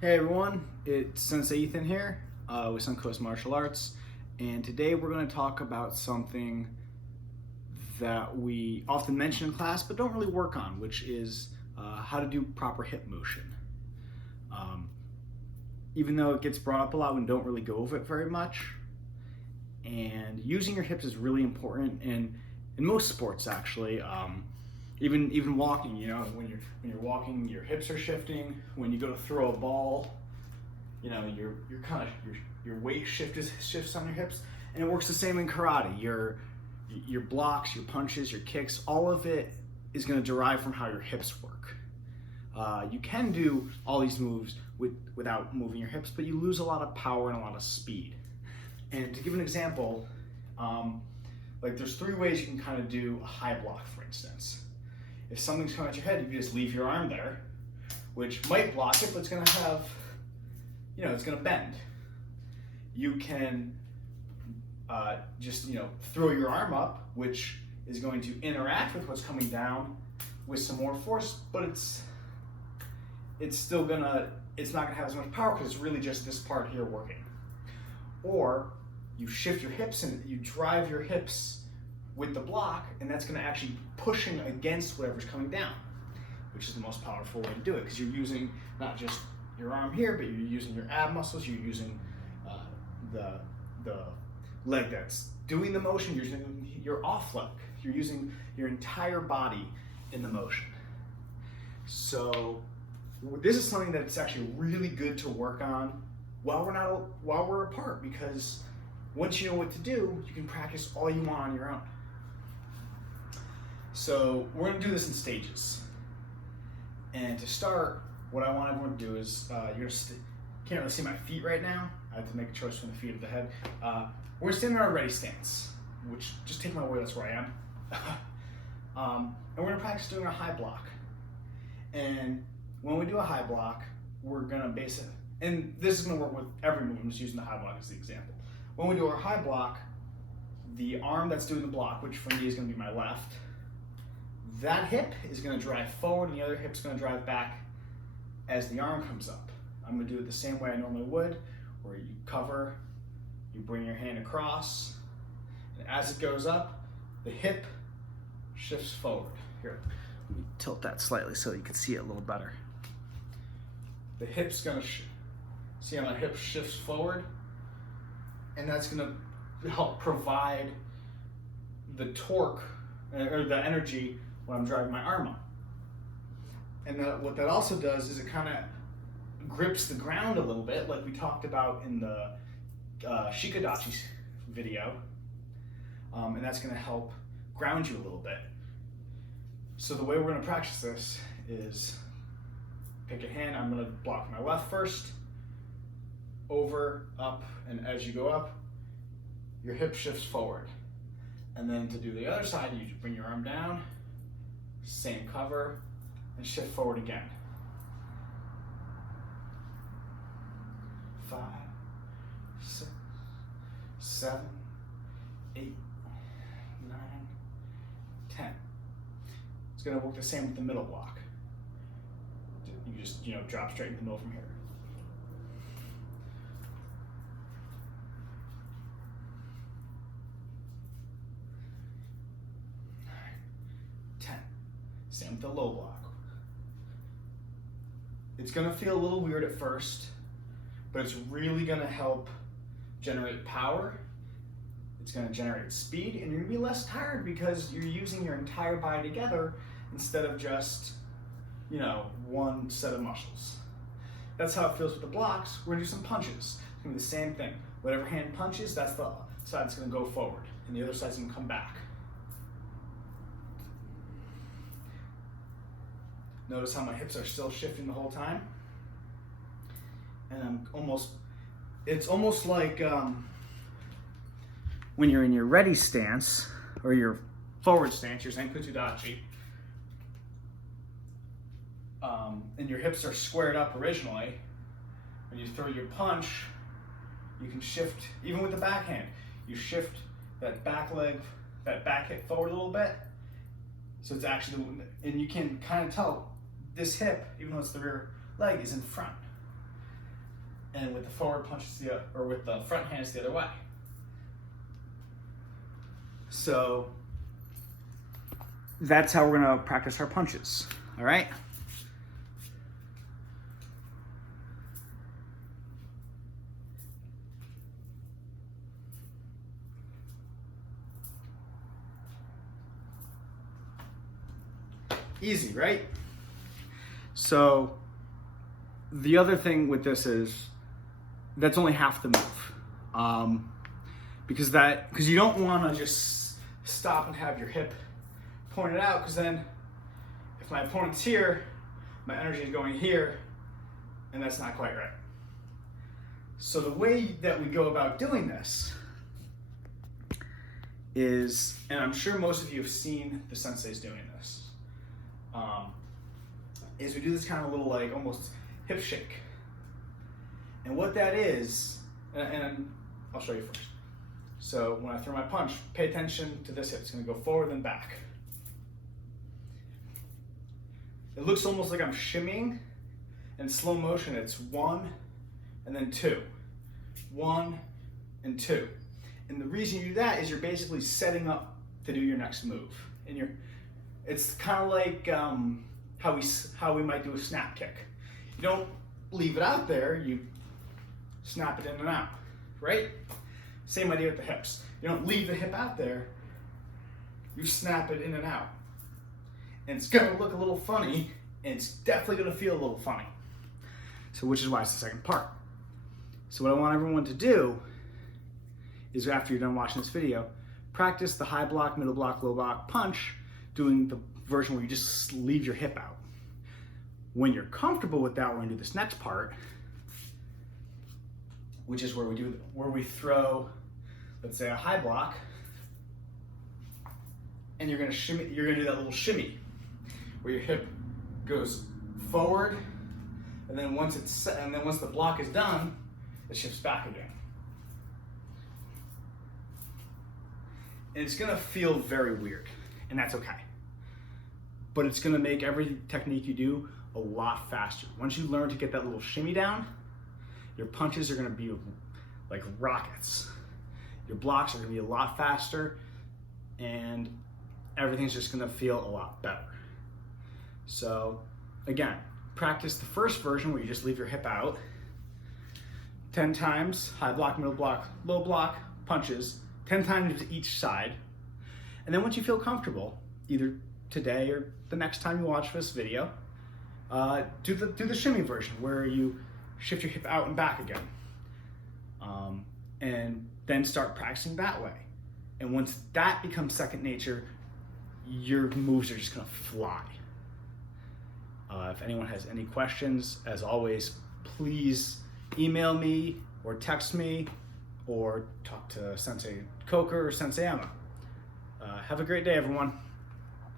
Hey everyone, it's Sensei Ethan here with Suncoast Martial Arts, and today we're going to talk about something that we often mention in class but don't really work on, which is how to do proper hip motion. Um, Even though it gets brought up a lot, we don't really go over it very much. And using your hips is really important in most sports, actually. Even walking, when you're walking, your hips are shifting. When you go to throw a ball, you're kind of your weight shifts on your hips, and it works the same in karate. Your blocks, your punches, your kicks, all of it is going to derive from how your hips work. You can do all these moves without moving your hips, but you lose a lot of power and a lot of speed. And to give an example, like there's three ways you can kind of do a high block, for instance. If something's coming at your head, you can just leave your arm there, which might block it, but it's going to have, it's going to bend. You can just, throw your arm up, which is going to interact with what's coming down with some more force, but it's not gonna have as much power because it's really just this part here working. Or you shift your hips and you drive your hips with the block, and that's gonna actually be pushing against whatever's coming down, which is the most powerful way to do it because you're using not just your arm here, but you're using your ab muscles, you're using the leg that's doing the motion, you're using your off leg, you're using your entire body in the motion. So this is something that's actually really good to work on while we're apart, because once you know what to do, you can practice all you want on your own. So we're going to do this in stages. And to start, what I want everyone to do is, can't really see my feet right now. I have to make a choice from the feet of the head. We're standing in our ready stance, which, just take my word, that's where I am. And we're going to practice doing a high block. And when we do a high block, we're going to base it, and this is going to work with every move, I'm just using the high block as the example. When we do our high block, the arm that's doing the block, which for me is going to be my left, that hip is going to drive forward and the other hip's going to drive back as the arm comes up. I'm going to do it the same way I normally would, where you cover, you bring your hand across, and as it goes up, the hip shifts forward. Here, let me tilt that slightly so you can see it a little better. The hip's going to, see how my hip shifts forward? And that's going to help provide the torque, or the energy, when I'm driving my arm up. And what that also does is it kind of grips the ground a little bit, like we talked about in the Shikadachi video. And that's going to help ground you a little bit. So the way we're going to practice this is pick a hand. I'm going to block my left first, over, up, and as you go up, your hip shifts forward. And then to do the other side, you bring your arm down, same cover, and shift forward again. 5, 6, 7, 8, 9, 10. It's going to work the same with the middle block. You just, drop straight in the middle from here. 9, 10. Same with the low block. It's going to feel a little weird at first, but it's really going to help generate power. It's going to generate speed, and you're going to be less tired because you're using your entire body together instead of just, one set of muscles. That's how it feels with the blocks. We're going to do some punches. It's going to be the same thing. Whatever hand punches, that's the side that's going to go forward, and the other side's going to come back. Notice how my hips are still shifting the whole time. And it's almost like when you're in your ready stance, or your forward stance, your Zankutu Dachi, and your hips are squared up originally. When you throw your punch, you can shift, even with the backhand, you shift that back leg, that back hip forward a little bit. So it's actually, and you can kind of tell this hip, even though it's the rear leg, is in front. and with the forward punches or with the front hands the other way. So that's how we're gonna practice our punches, all right? Easy, right? So the other thing with this is that's only half the move. Because you don't want to just stop and have your hip pointed out, because then if my opponent's here, my energy is going here, and that's not quite right. So the way that we go about doing this is, and I'm sure most of you have seen the senseis doing this, is we do this kind of little like almost hip shake. And what that is, and I'll show you first. So when I throw my punch, pay attention to this hip. It's gonna go forward and back. It looks almost like I'm shimmying. In slow motion, it's 1 and then 2. 1 and 2. And the reason you do that is you're basically setting up to do your next move. And it's kind of like how we might do a snap kick. You don't leave it out there, you snap it in and out, right? Same idea with the hips. You don't leave the hip out there, you snap it in and out. And it's gonna look a little funny, and it's definitely gonna feel a little funny. So which is why it's the second part. So what I want everyone to do is, after you're done watching this video, practice the high block, middle block, low block punch, doing the version where you just leave your hip out. When you're comfortable with that, we're gonna do this next part, which is where we throw, let's say, a high block, and you're gonna do that little shimmy, where your hip goes forward, and then once the block is done, it shifts back again. And it's gonna feel very weird, and that's okay. But it's gonna make every technique you do a lot faster. Once you learn to get that little shimmy down, your punches are gonna be like rockets. Your blocks are gonna be a lot faster, and everything's just gonna feel a lot better. So again, practice the first version where you just leave your hip out 10 times, high block, middle block, low block punches, 10 times each side. And then once you feel comfortable, either today or the next time you watch this video, do the shimmy version where you shift your hip out and back again. And then start practicing that way. And once that becomes second nature, your moves are just gonna fly. If anyone has any questions, as always, please email me or text me or talk to Sensei Coker or Sensei Emma. Have a great day, everyone.